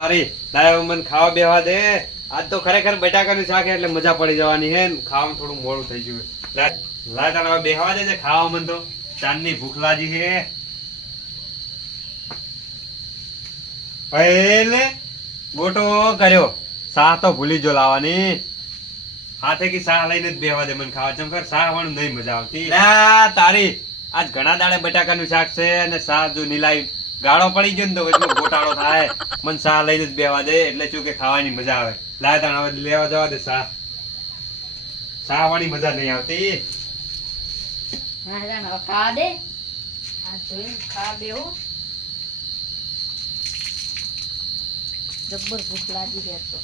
અરે લાય મને ખાવા બેવા દે. આજ તો ખરેખર બટાકાનું શાક એટલે મજા પડી જવાની હે. ખાવાનું થોડું મોડું થઈ ગયું. લાય તને હવે બેહવા દે છે ખાવા. મને તો ચાંદની ભૂખ લાગી છે. પહેલે ગોટો કર્યો. શાહ તો ભૂલી જો લાવવાની. હાથે કી શાહ લઈને જ બેહવા દે મને ખાવા. ચમકર શાહ વાળું નહીં મજા આવતી. તારી આજ ઘણા દાડે બટાકાનું શાક છે અને શાહ જો નીલાઈ ગાળો પડી ગયો ને તો વચમાં ગોટાળો થાય. મને શાહ લઈને જ બેહવા દે એટલે શું કે ખાવાની મજા આવે. લાય તાણ હવે લેવા જવા દે શાહ. શાહ વાળી મજા નહીં આવતી. હા જાન હવે ખાવા દે. આ જોઈને ખાવા બેહો. જબ્બર ભૂખ લાગી છે તો.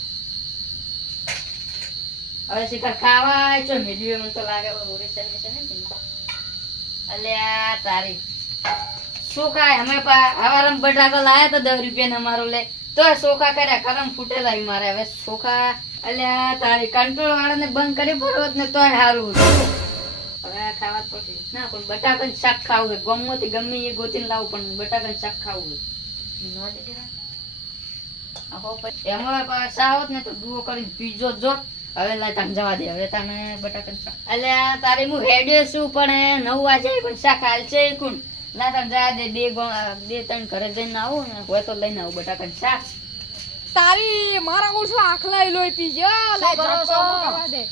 હવે શિખર ખાવા છો મેલ્યું મને તો લાગે ઓરેશન છે ને. અલ્યા તારી સોખા અમે હવારમ બટાકો લાયા તો 10 રૂપિયા અમારો લે તો સોખા કર્યા કરમ ફૂટેલા મારે. હવે સોખા અલ્યા તારી કંટ્રોલ વાળાને બંધ કરી પડો ને તોય સારું હતું. હવે ખાવા જ પડશે ના પણ બટાકાનું શાક ખાવું હોય ગમોથી ગમે એ ગોતીને લાવું પણ બટાકાનું શાક ખાવું હોય. એમાં સાવત ને તો ડુઓ કરીને પીજો જો. હવે લા તને જવા દે. હવે તને બટાકાનું શાક અલ્યા તારી હું હેડ્યો છું પણ 9 વાગે પણ શાક હાલ છે કોણ ના તને જવા દે. 2-3 ઘરે જઈને આવું ને હોય તો લઈને આવું બટાકાનું શાક. તારી મારા ઓછો આખલાઈ લોઈ પીજો લઈ ઝાટકો કરવા દે.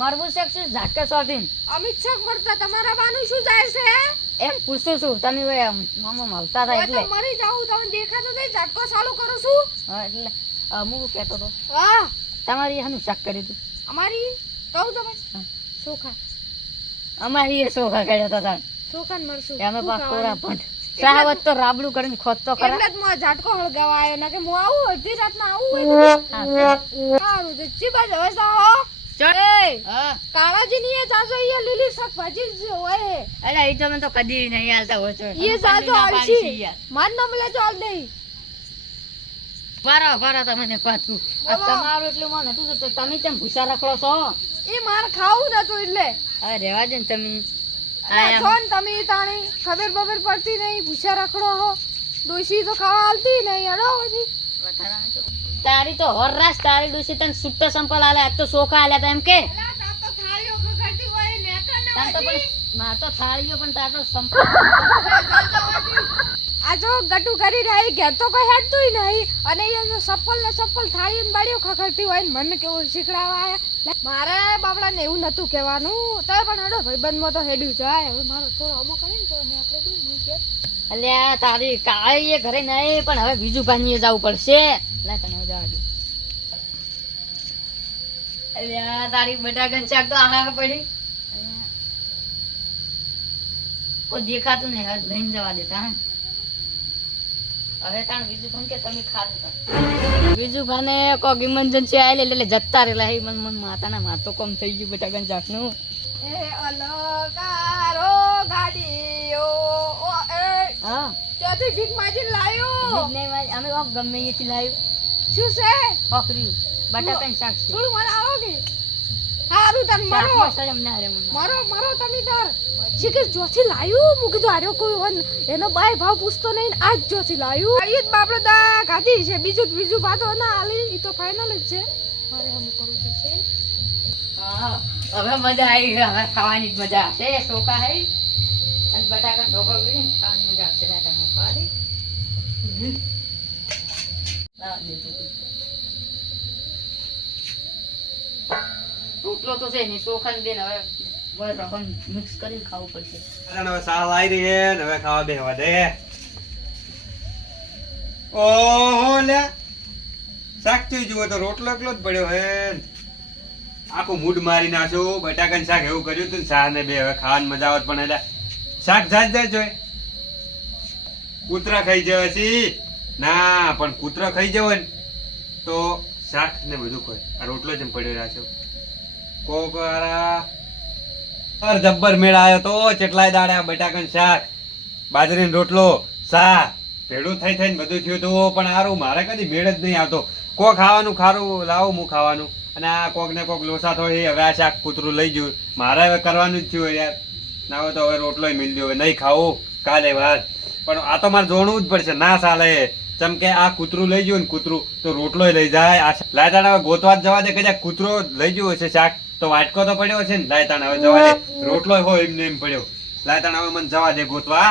મારવું છે શું ઝાટકા સોટીન અમિત શોક મળતા તમારા બાનું શું જાય છે એમ પૂછું છું તમે વે મામા મળતા હતા એટલે મરી જાઉં તમને દેખાતો નહીં ઝાટકો ચાલુ કરું છું. હા એટલે હું કહેતો હતો વાહ તમારી હાનું શાક કર્યું હતું અમારી કહું તો બસ સોખા અમારી એ સોખા કર્યા હતા સોખાન મરશું અમે પાકોરા પણ સાવત તો રાબડું કરીને ખોદતો ખરા એટલે જ મો ઝાટકો હળગાવા આવ્યો ના કે હું આવું અડધી રાતના આવું હોય સારું તો ચીબા જ હવે સાહો હા કાળાજી ની એ જાજો એ લીલી શાકભાજી જ હોય. અરે એ તો મને તો કદી નહીં હાલતા હોય તો એ જાજો આલસી માર નામ લેજો આલ દે. પારા તમને પાછું તમારું એટલું મને તું તો તમે કેમ ભૂસા રખડો છો એ માર ખાવું નતું એટલે હવે રેવા દે ને તમે ફોન તમે તાણી ખબર બબર પડતી નહીં ભૂસા રખડો હો. ડોશી તો ખાવા આલતી નહીં અડો બધી તારી તો હરરાસ તારી ડોસી તને સુટ્ટો સંપલ આલે આજ તો સોખા આલ્યા તા એમ કે તાર તો પણ માર તો થાળીઓ પણ તાર તો સંપલ આ જો ગટુ કરી રહી ઘેર તો કોઈ હેડતું નહીં અને એ સપ્પલ ને સપ્પલ થાળી ને બાળીઓ ખખડતી હોય ને મને કેવું શીખડાવા આયા. મારે બાબડા ને એવું નતું કહેવાનું તો પણ હડો ભાઈબંધ માં તો હેડ્યું જાય. હવે મારો થોડો અમો કરીને તો ને આપણે શું કે અલ્યા તારી કાળી એ ઘરે નહીં પણ હવે બીજું પાણીએ જવું પડશે. લા તને જવા દે. અલ્યા તારી બટાકાનું શાક તો આખા પડી કોઈ દેખાતું નહીં. હવે લઈને જવા દેતા હવે તાણ બીજું ભાન કે તમે ખાધું બીજું ભાને કોક ઇમરજન્સી આવેલી એટલે જતા રહેલા. મન માતાના માથો કમ થઈ ગયું બટાકાનું શાકનું. એ અલકારો ગાડીઓ ઓ એ હા ત્યાંથી ભીખ માજીને લાયો અમે ગમે અહીંયાથી લાવ્યું શું છે પકડ્યું બટાકાનું શાક છે. થોડું મને આવો કે હારું તન મારો શાકમાં શરમ ના રે મને. મારો તમે તાર શીખર જોથી લાયું હું કીધું આર્યો કોઈ વન એનો બાય ભાવ પૂછતો નહીં આજ જોથી લાયું એ જ બાપડો દા ખાધી છે. બીજું ભાતો ના આલી ઈ તો ફાઇનલ જ છે. મારે હમ કરવું છે. હા હવે મજા આવી. હવે ખાવાની જ મજા આવશે. સોકા હે અને બટાકા ઢોકો કરીને ખાવાની મજા આવશે. તમે ખાવા દે લાવ દે રોટલો તો છે નહીં ચોખા ને બેન હવે મિક્સ કરીને ખાવું પડશે. હવે શાહ લાવી રહી હે ને હવે ખાવા બેહવા દે. ઓહો લે શાક થી જુઓ તો રોટલો એકલો જ પડ્યો હે. આખું મૂડ મારી નાખ્યો. બટાકાનું શાક એવું કર્યું હતું ને શાહ ને બે હવે ખાવાની મજા આવત પણ એટલે શાક જાત જોઈ કૂતરા ખાઈ જાય છે ના પણ કૂતરા ખાઈ જવો ને તો શાક ને બધું ખાય. આ રોટલો જેમ પડ્યો રાખ્યો કોક જબ્બર મેળ આવ્યો તો ચેટલાય દાડે આ બટાકાનું શાક બાજરીનો રોટલો શાક ભેડું થઈ થઈને બધું થયું હતું પણ હારું મારે કદી મેળ જ નહીં આવતો. કોક ખાવાનું ખારું લાવું હું ખાવાનું અને આ કોક ને કોક લોસા થોડી હવે આ શાક કૂતરું લઈ ગયું. મારે હવે કરવાનું જ થયું યાર. ના હોય તો હવે રોટલો મિલ દો. હવે નહીં ખાવું કાલે વાત પણ આ તો મારે જોણવું જ પડશે. ના ચાલે ચમ કે આ કૂતરું લઈ ગયું ને કૂતરું તો રોટલો લઈ જાય આ લાયતાણ હવે ગોતવા જ જવા દે કદાચ કૂતરો લઈ ગયું હશે શાક તો વાટકો તો પડ્યો છે ને લાયતાણ હવે જવા દે રોટલો હોય એમને એમ પડ્યો લાયતાણ હવે મને જવા દે ગોતવા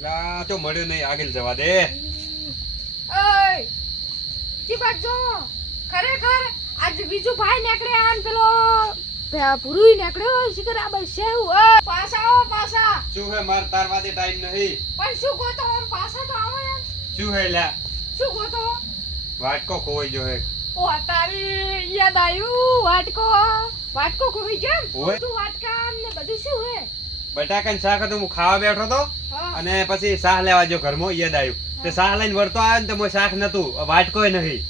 લા તો મળ્યું નહીં આગળ જવા દે ઓય જી બાજુ ખરેખર આજ બીજું ભાઈ નીકળે આન પેલો ભૂરુઈ નીકળ્યો શિખર આ બસ છે પાછા શું હે માર તાર વાદે ટાઈમ નહીં પણ શું ગોતો આમ પાછા તો આવો એમ શું હે લા શું ગોતો વાટકો ખોઈ જો હે ઓ તારી યાદ આવ્યું વાટકો ખોઈ જેમ ઓય. તું વાટકા ને બધું શું હે બટાકાનું શાક હતું હું ખાવા બેઠો તો હા. અને પછી શાહ લેવા જો ઘરમાં યાદ આવ્યું તે શાહ લઈને વળતો આવ્યો ને તો મોય શાક નતું વાટકોય નહીં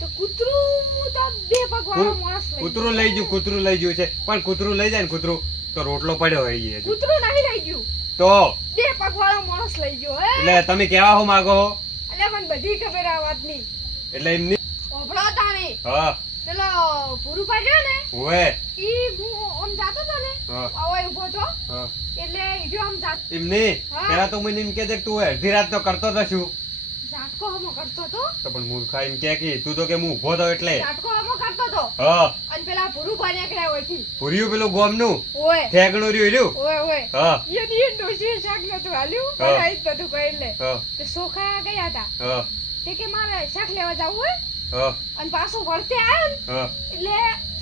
તો કૂતરું તો બે પગ વાળો માણસ લઈ કૂતરું લઈ ગયું છે પણ કૂતરું લઈ જાય ને કૂતરું તો રોટલો પડ્યો હોય ઈ હજુ. કૂતરું નહીં લઈ ગયું તો બે પગ વાળો માણસ લઈ ગયો હે એટલે તમે કેવા હો માગો હો? એટલે મને બધી ખબર આ વાતની એટલે એમની ઓભળો તાણી હા પેલો પૂરું પાડ્યો ને ઓએ ઈ હું આમ જાતો તો ને હા આવો ઉભો તો હા એટલે ઈજો આમ એમની હા. પેલા તો મને એમ કે છે કે તું અડધી રાત તો કરતો તો શું ઝાટકો હમો કરતો તો તો પણ મૂર્ખા એમ કે તું તો કે હું ઊભો તો એટલે ઝાટકો હમો કરતો તો હા અને પેલા પૂરું પાડ્યા કર્યા હોયથી પૂર્યું પેલું ગોમનું ઓય ઠેકણું રહ્યું ઓય હા યદી ડોશી શાક નતું હાલ્યું હા. બનાવી જ નતું કોઈ એટલે હા તે સોખા ગયા હતા હા તે કે મારે શાક લેવા જવું હોય હા અને પાછો વળતે આવ્યો ને હા એટલે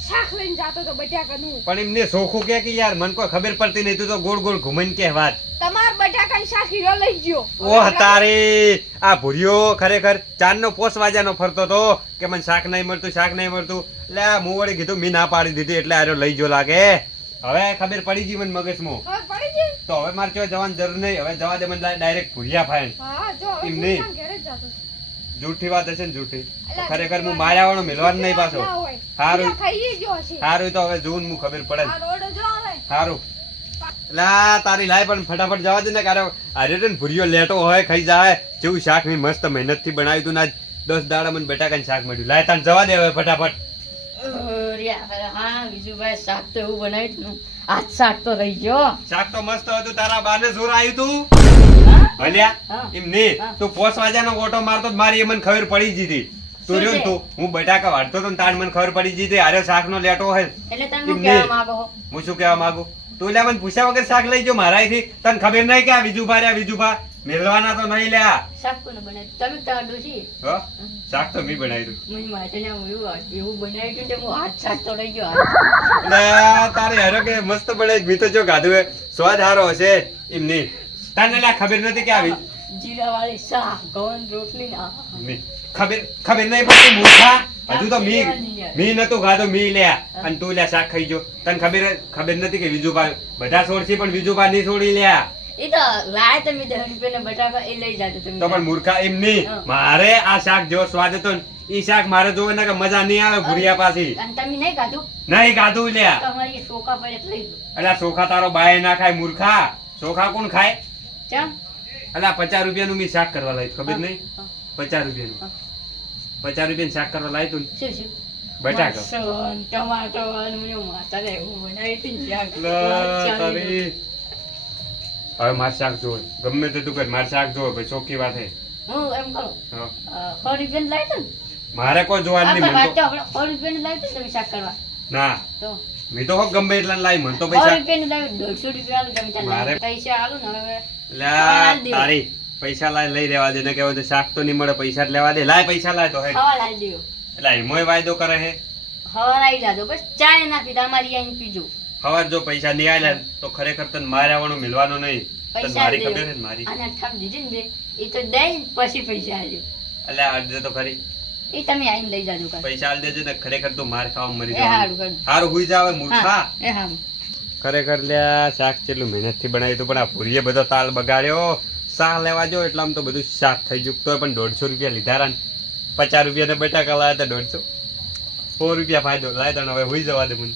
શાક લઈને જાતો તો બટાકાનું પણ એમને સોખું કે યાર મને કોઈ ખબર પડતી નહીં તું તો ગોળ ગોળ ઘુમાઈને કે વાત તમાર બટાકાનું શાક હીરો લઈ ગયો ઓહ તારી આ ભૂર્યો ખરેખર ચાંદનો પોસ વાજાનો ફરતો તો કે મને શાક નહીં મળતું એટલે હું વળી કીધું મી ના પાડી દીધી એટલે આરો લઈ જો લાગે હવે ખબર પડી ગઈ મને મગજમાં ખબર પડી ગઈ તો હવે મારે ચોય જવાની જરૂર નહીં હવે જવા દે મને ડાયરેક્ટ ભૂરિયા ફાઈન હા જો હવે એમ નહીં. ભૂસાન ઘરે જ જાતો હતો. જૂઠી વાત હશે ને જૂઠી અલા, ખરેખર હું માર્યા વાળો મિલવાનું નહીં પાછો ના હોય. હારું. બીજા ખાઈ ગયો છે સારું તો હવે જોઉં ને હું ખબર પડે આ રોડ જો હવે સારું લા તારી લાય પણ ફટાફટ જવા દે ને કારણ અરે ને ભૂરિયો લેટો હોય ખાઈ જાય જેવું શાક મેં મસ્ત મહેનત થી બનાવ્યું તું ને આજ 10 દાડા મને બટાકાનું શાક મળ્યું લાય તાન જવા દે હવે ફટાફટ હા વિજુભાઈ શાક તો એવું બનાવ્યું હતું. આજ શાક તો રહી ગયો શાક તો મસ્ત હતું તારા બાને જોર આવ્યું તું હા? ભલ્યા હા. એમ નહીં હા. તું પોસ વાજાનો ઓટો મારતો તો મારી એ મને ખબર પડી જીધી તું શું રહ્યો ને છે? તું હું બટાકા વાળતો તો ને તાર મને ખબર પડી જીધી અરે શાક નો લેટો હોય એટલે તમે એમ શું કહેવા નહીં. માંગો છો? હું શું કહેવા માંગુ તું લે મને પૂછ્યા વગર શાક લઈ જો મારાથી તને ખબર નહીં કે આ બીજુભા રહ્યા બીજુભા મેલવાના તો નહીં લ્યા શાક કોને બનાવ્યું? તમે તમારા ડોશી? હો શાક તો મેં બનાવ્યું મને માથે ના એવું બનાવ્યું હતું તે હું હાથ શાક તો રહી ગયો હાથ. લે તારે હરો કે મસ્ત બને મી તો જો ગાધું હે સ્વાદ હારો હશે એમ નહીં તને લ્યા ખબર નથી કે આવી જીરાવાળી શાક ઘઉં રોટલી ના નહીં. ખબર નહીં પડતી મૂર્ખા હજુ તો મી નતું ખાધું મી લ્યા અને તું લ્યા શાક ખાઈ જો તને ખબર નથી કે બીજુભા બધા છોડશે પણ બીજુભા નહીં છોડી લ્યા એ તો લાય તમે 10 રૂપિયાના બટાકા એ લઈ જાજો તમે તો પણ મૂર્ખા એમ નહીં હા. મારે આ શાક જેવો સ્વાદ હતો ને ઈ શાક મારે જોવે ને કે મજા નહીં આવે ભૂરિયા પાછી અને તમે નહીં ખાધું નહીં ખાધું લ્યા તમારી એ ચોખા પડે તો લઈ લો. અલ્યા ચોખા તારો બાય ના ખાય મૂર્ખા ચોખા કોણ ખાય ચમ? અલ્યા 50 રૂપિયાનું મેં શાક કરવા લાવી ખબર નહીં હા. 50 રૂપિયાનું 50 રૂપિયાનું શાક કરવા લાવી તું શું શું? બટાકા મરચાં, ટમાટર અને મને માતાને એવું બનાવી હતી ને શાક. લા તારી. હવે માર શાક જોવે ગમે તે તું કર માર શાક જોવે ભાઈ ચોખ્ખી વાત હે હું એમ કરું હા. 100 રૂપિયાનું લાવી હતું ને? મારે કોઈ જોવાનું નહીં આપણે મન તો વાંચો, આપણે 100 રૂપિયાનું લાવી હતું ને તમે શાક કરવા ના તો મેં તો હોક ગમે એટલા લાવી મન તો 100 પૈસા રૂપિયાનું લાવી 150 રૂપિયાનું તમે ત્યાં મારે- લાવી. પૈસા આલું ને હવે લા તારી પૈસા લાય લઈ રહેવા દે ને કહેવાય તો શાક તો નહીં મળે પૈસા જ લેવા દે લાય પૈસા લાય તો હે હવા લાવી દેવો. એટલે એમોય વાયદો કરે હે હવા લાવી જાજો બસ ચાય ના પીતા અમારી આઈને પીજો. હવાર જો પૈસા નહીં આલ્યા ને તો ખરેખર તને મારે આવવાનું મિલવાનું નહીં તને પૈસા મારી દેવો. ખબર છે ને મારી અને ઠપ દીધી ને જે, એ તો દઈ ને પછી પૈસા આલજો. એટલે આજે તો ખરી એ તમે આઈને લઈ જાજો કાલ. પૈસા આલ દેજે ને ખરેખર તું માર ખાવા મરી એ હારું જવાનું કરજો. હારું હુઈ જાવે મૂર્ખા હા, એ હારું. ખરેખર લ્યા શાક કેટલું મહેનત થી બનાવ્યું હતું પણ આ ભૂરીએ બધો તાલ બગાડ્યો શાક લેવા જો એટલે આમ તો બધું શાક થઈ ગયું તોય પણ 150 રૂપિયા લીધા રા 50 રૂપિયા બટાકા લાયા હતા 150 100 રૂપિયા ફાયદો લાય તને હવે હુઈ જવા દે મને